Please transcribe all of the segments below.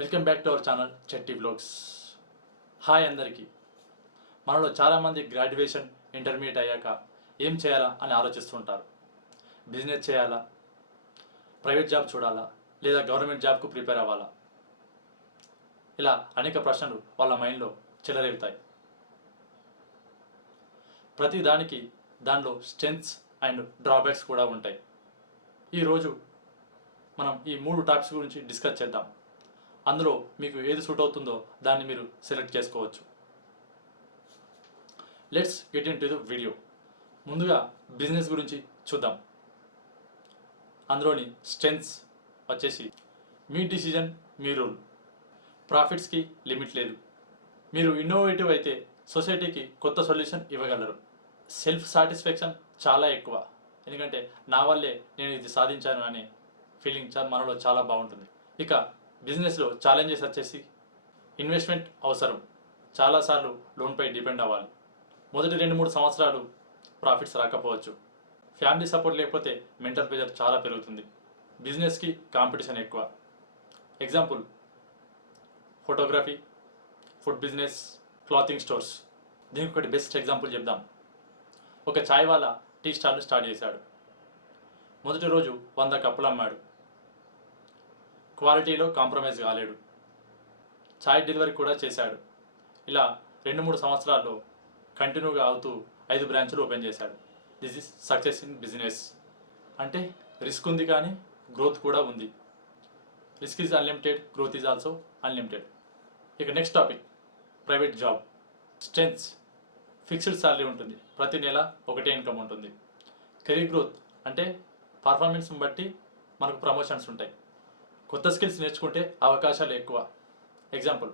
Welcome back to our channel Chetti blogs. Hi అందరికీ. మనలో చాలామంది గ్రాడ్యుయేషన్ ఇంటర్మీడియట్ అయ్యాక ఏం చేయాలా అని ఆలోచిస్తుంటారు. బిజినెస్ చేయాలా? ప్రైవేట్ జాబ్ చూడాలా? లేదా గవర్నమెంట్ జాబ్కు ప్రిపేర్ అవ్వాలా? ఇలా అనేక ప్రశ్నలు వాళ్ళ మైండ్లో చెలరేగుతాయి. ప్రతి దానికి దానిలో స్ట్రెంగ్స్ అండ్ డ్రాబ్యాక్స్ కూడా ఉంటాయి. ఈరోజు మనం ఈ మూడు టాపిక్స్ గురించి డిస్కస్ చేద్దాం. అందులో మీకు ఏది సూట్ అవుతుందో దాన్ని మీరు సెలెక్ట్ చేసుకోవచ్చు. Let's get into the video ముందుగా బిజినెస్ గురించి చూద్దాం. అందులోని స్ట్రెంగ్స్ వచ్చేసి మీ డిసిజన్ మీ రూల్ ప్రాఫిట్స్కి లిమిట్ లేదు. మీరు ఇన్నోవేటివ్ అయితే సొసైటీకి కొత్త సొల్యూషన్ ఇవ్వగలరు. సెల్ఫ్ సాటిస్ఫాక్షన్ చాలా ఎక్కువ. ఎందుకంటే నా వల్లే నేను ఇది సాధించాను అనే ఫీలింగ్ మనలో చాలా బాగుంటుంది. ఇక బిజినెస్లో ఛాలెంజెస్ వచ్చేసి ఇన్వెస్ట్మెంట్ అవసరం. చాలాసార్లు లోన్పై డిపెండ్ అవ్వాలి. మొదటి రెండు మూడు సంవత్సరాలు ప్రాఫిట్స్ రాకపోవచ్చు. ఫ్యామిలీ సపోర్ట్ లేకపోతే మెంటల్ ప్రెజర్ చాలా పెరుగుతుంది. బిజినెస్కి కాంపిటీషన్ ఎక్కువ. Example photography food business clothing stores. దీనికి ఒకటి బెస్ట్ ఎగ్జాంపుల్ చెప్దాం. ఒక చాయ్ వాళ్ళ టీ స్టాల్ను స్టార్ట్ చేశాడు. మొదటి రోజు వంద కప్పులు అమ్మాడు. క్వాలిటీలో కాంప్రమైజ్ కాలేడు. చాయ్ డెలివరీ కూడా చేశాడు. ఇలా రెండు మూడు సంవత్సరాల్లో కంటిన్యూగా అవుతూ ఐదు బ్రాంచ్లు ఓపెన్ చేశాడు. This is success in business అంటే రిస్క్ ఉంది కానీ గ్రోత్ కూడా ఉంది. Risk is unlimited growth is also unlimited ఇక next topic private job strengths fixed salary ఉంటుంది. ప్రతి నెల ఒకటే ఇన్కమ్ ఉంటుంది. కెరీర్ గ్రోత్ అంటే పర్ఫార్మెన్స్ని బట్టి మనకు ప్రమోషన్స్ ఉంటాయి. కొత్త స్కిల్స్ నేర్చుకుంటే అవకాశాలు ఎక్కువ. Example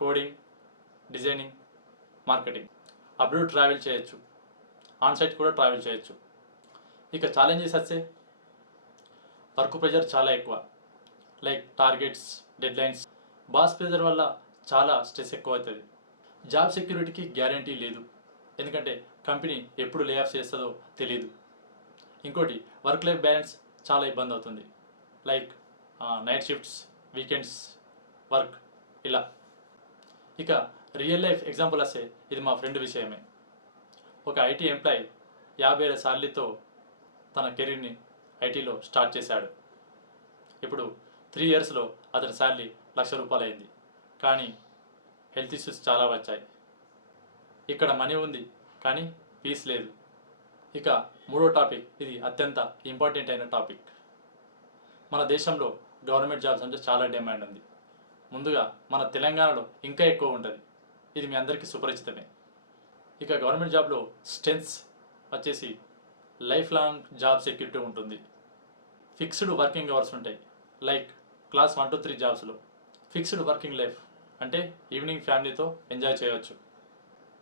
coding designing marketing abroad travel చేయొచ్చు. ఆన్సైట్ కూడా ట్రావెల్ చేయొచ్చు. ఇక ఛాలెంజెస్ వస్తే వర్క్ ప్రెషర్ చాలా ఎక్కువ. Like targets deadlines boss pressure వల్ల చాలా స్ట్రెస్ ఎక్కువ అవుతుంది. జాబ్ సెక్యూరిటీకి గ్యారంటీ లేదు. ఎందుకంటే కంపెనీ ఎప్పుడు లే ఆఫ్ చేస్తుందో తెలియదు ఇంకోటి వర్క్ లైఫ్ బ్యాలెన్స్ చాలా ఇబ్బంది అవుతుంది. Like night shifts weekends work ఇలా. ఇక రియల్ లైఫ్ ఎగ్జాంపుల్ వస్తే ఇది మా ఫ్రెండ్ విషయమే. ఒక ఐటీ ఎంప్లాయ్ యాభై వేల సార్లతో తన కెరీర్ని ఐటీలో స్టార్ట్ చేశాడు. ఇప్పుడు త్రీ ఇయర్స్లో అతని శాలరీ లక్ష రూపాయలు అయింది కానీ హెల్త్ ఇష్యూస్ చాలా వచ్చాయి. ఇక్కడ మనీ ఉంది కానీ పీస్ లేదు. ఇక మూడో టాపిక్ ఇది అత్యంత ఇంపార్టెంట్ అయిన టాపిక్ మన దేశంలో గవర్నమెంట్ జాబ్స్ అంటే చాలా డిమాండ్ ఉంది. ముందుగా మన తెలంగాణలో ఇంకా ఎక్కువ ఉంటుంది. ఇది మీ అందరికీ సుపరిచితమే. ఇక గవర్నమెంట్ జాబ్లో స్ట్రెంత్స్ వచ్చేసి లైఫ్ లాంగ్ జాబ్ సెక్యూరిటీ ఉంటుంది. ఫిక్స్డ్ వర్కింగ్ అవర్స్ ఉంటాయి. Like class one two three జాబ్స్లో. Fixed working life అంటే ఈవినింగ్ ఫ్యామిలీతో ఎంజాయ్ చేయవచ్చు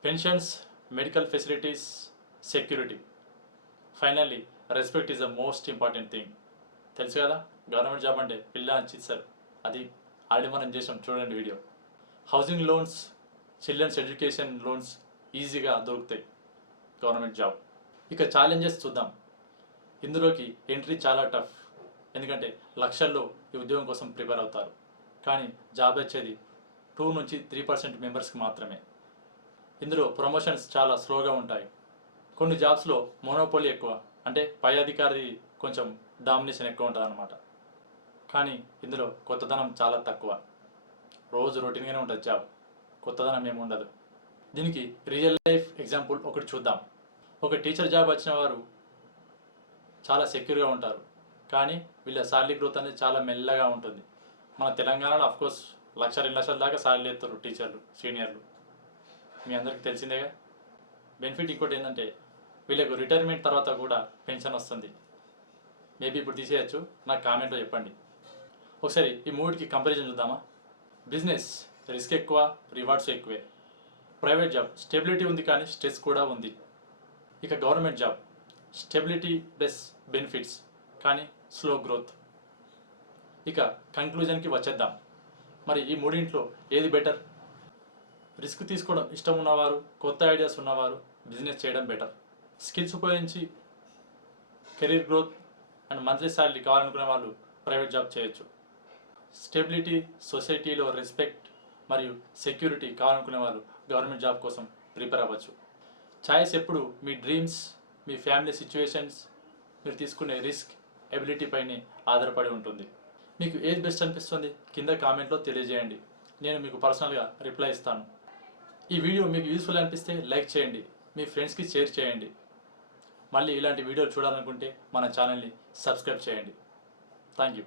pensions medical facilities security. Finally respect is the most important thing. తెలుసు కదా? గవర్నమెంట్ జాబ్ అంటే పిల్ల అని ఇస్తారు అది ఆల్రెడీ మనం చేసాం చూడండి video. Housing loans children's education loans ఈజీగా దొరుకుతాయి గవర్నమెంట్ జాబ్. ఇక ఛాలెంజెస్ చూద్దాం. ఇందులోకి ఎంట్రీ చాలా టఫ్ ఎందుకంటే లక్షల్లో ఈ ఉద్యోగం కోసం ప్రిపేర్ అవుతారు. కానీ జాబ్ వచ్చేది టూ నుంచి త్రీ పర్సెంట్ మెంబర్స్కి మాత్రమే. ఇందులో ప్రమోషన్స్ చాలా స్లోగా ఉంటాయి. కొన్ని జాబ్స్లో మోనోపోలీ ఎక్కువ అంటే పై అధికారి కొంచెం డామినేషన్ ఎక్కువ ఉంటుంది అనమాట కానీ ఇందులో కొత్తదనం చాలా తక్కువ. రోజు రొటీన్గానే ఉంటుంది జాబ్. కొత్తదనం ఏమి ఉండదు. దీనికి రియల్ లైఫ్ ఎగ్జాంపుల్ ఒకటి చూద్దాం. ఒక టీచర్ జాబ్ వచ్చిన వారు చాలా సెక్యూర్గా ఉంటారు. కానీ వీళ్ళ శాలరీ గ్రోత్ అనేది చాలా మెల్లగా ఉంటుంది. మన తెలంగాణలో అఫ్కోర్స్ లక్ష రెండు లక్షల దాకా శాలరీ ఎత్తారు టీచర్లు సీనియర్లు. మీ అందరికీ తెలిసిందేగా? బెనిఫిట్ ఇంకోటి ఏంటంటే వీళ్ళకు రిటైర్మెంట్ తర్వాత కూడా పెన్షన్ వస్తుంది. మేబీ ఇప్పుడు తీసేయచ్చు. నాకు కామెంట్లో చెప్పండి. ఒకసారి ఈ మూడికి కంపారిజన్ చూద్దామా? బిజినెస్ రిస్క్ ఎక్కువ రివార్డ్స్ ఎక్కువే. ప్రైవేట్ జాబ్ స్టెబిలిటీ ఉంది కానీ స్ట్రెస్ కూడా ఉంది. ఇక government job stability plus benefits కానీ స్లో గ్రోత్ ఇక కంక్లూజన్కి వచ్చేద్దాం. మరి ఈ మూడింట్లో ఏది బెటర్ రిస్క్ తీసుకోవడం ఇష్టం ఉన్నవారు కొత్త ఐడియాస్ ఉన్నవారు బిజినెస్ చేయడం బెటర్ స్కిల్స్ ఉపయోగించి career growth and monthly salary కావాలనుకునే వాళ్ళు ప్రైవేట్ జాబ్ చేయొచ్చు. స్టెబిలిటీ సొసైటీలో రెస్పెక్ట్ మరియు సెక్యూరిటీ కావాలనుకునే వాళ్ళు గవర్నమెంట్ జాబ్ కోసం ప్రిపేర్ అవ్వచ్చు. ఛాయిస్ ఎప్పుడు మీ డ్రీమ్స్ మీ ఫ్యామిలీ సిచ్యువేషన్స్ మీరు తీసుకునే రిస్క్ ఎబిలిటీ పైనే ఆధారపడి ఉంటుంది. మీకు ఏది బెస్ట్ అనిపిస్తుంది కింద కామెంట్లో తెలియజేయండి. నేను మీకు పర్సనల్గా రిప్లై ఇస్తాను. ఈ వీడియో మీకు యూస్ఫుల్ అనిపిస్తే లైక్ చేయండి. మీ ఫ్రెండ్స్కి షేర్ చేయండి. మళ్ళీ ఇలాంటి వీడియోలు చూడాలనుకుంటే మన ఛానల్ని సబ్స్క్రైబ్ చేయండి. Thank you.